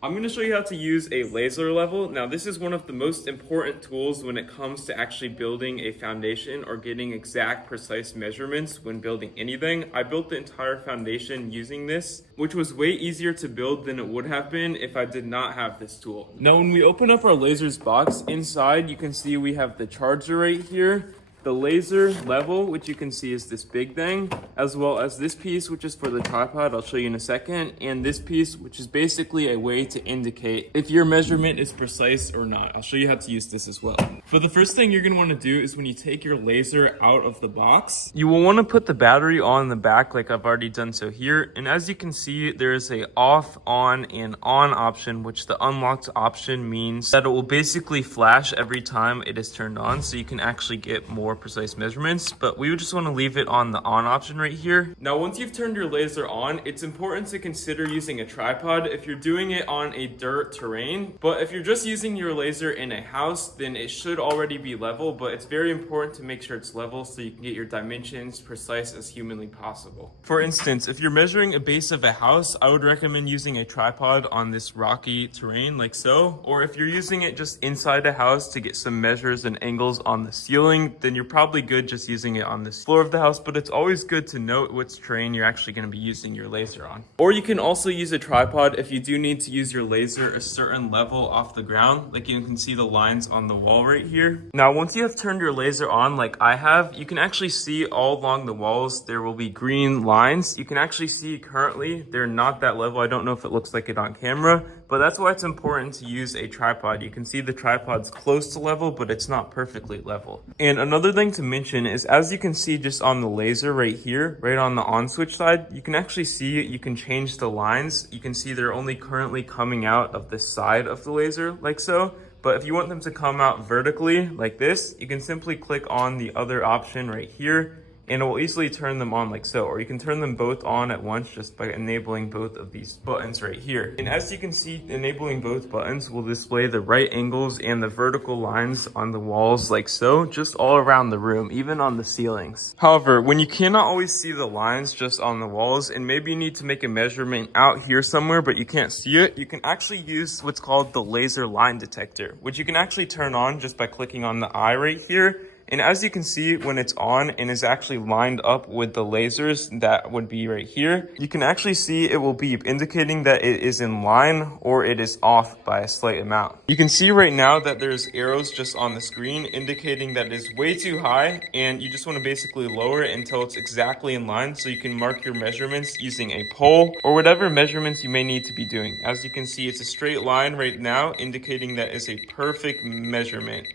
I'm going to show you how to use a laser level. Now, this is one of the most important tools when it comes to actually building a foundation or getting exact, precise measurements when building anything. I built the entire foundation using this, which was way easier to build than it would have been if I did not have this tool. Now, when we open up our lasers box, inside you can see we have the charger right here, the laser level, which you can see is this big thing, as well as this piece, which is for the tripod, I'll show you in a second, and this piece, which is basically a way to indicate if your measurement is precise or not. I'll show you how to use this as well. For the first thing you're going to want to do is when you take your laser out of the box, you will want to put the battery on the back like I've already done so here. And as you can see, there is a off, on, and on option, which the unlocked option means that it will basically flash every time it is turned on, so you can actually get more precise measurements, but we would just want to leave it on the on option right here. Now, once you've turned your laser on, it's important to consider using a tripod if you're doing it on a dirt terrain. But if you're just using your laser in a house, then it should already be level, but it's very important to make sure it's level so you can get your dimensions precise as humanly possible. For instance, if you're measuring a base of a house, I would recommend using a tripod on this rocky terrain like so, or if you're using it just inside a house to get some measures and angles on the ceiling, then you're probably good just using it on this floor of the house, but it's always good to note which terrain you're actually going to be using your laser on. Or you can also use a tripod if you do need to use your laser a certain level off the ground, like you can see the lines on the wall right here. Now, once you have turned your laser on like I have, you can actually see all along the walls there will be green lines. You can actually see currently they're not that level. I don't know if it looks like it on camera, but that's why it's important to use a tripod. You can see the tripod's close to level, but it's not perfectly level. And another thing to mention is, as you can see just on the laser right here, right on the on switch side, you can actually see you can change the lines. You can see they're only currently coming out of the side of the laser like so. But if you want them to come out vertically like this, you can simply click on the other option right here, and it will easily turn them on like so. Or you can turn them both on at once just by enabling both of these buttons right here. And as you can see, enabling both buttons will display the right angles and the vertical lines on the walls like so, just all around the room, even on the ceilings. However, when you cannot always see the lines just on the walls, and maybe you need to make a measurement out here somewhere, but you can't see it, you can actually use what's called the laser line detector, which you can actually turn on just by clicking on the eye right here. And as you can see, when it's on and is actually lined up with the lasers that would be right here, you can actually see it will beep, indicating that it is in line or it is off by a slight amount. You can see right now that there's arrows just on the screen indicating that it is way too high, and you just want to basically lower it until it's exactly in line, so you can mark your measurements using a pole or whatever measurements you may need to be doing. As you can see, it's a straight line right now, indicating that is a perfect measurement.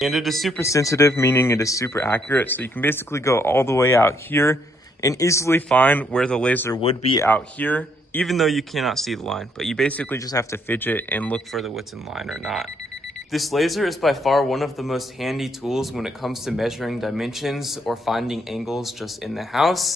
And it is super sensitive, meaning it is super accurate. So you can basically go all the way out here and easily find where the laser would be out here, even though you cannot see the line. But you basically just have to fidget and look for what's in line or not. This laser is by far one of the most handy tools when it comes to measuring dimensions or finding angles just in the house.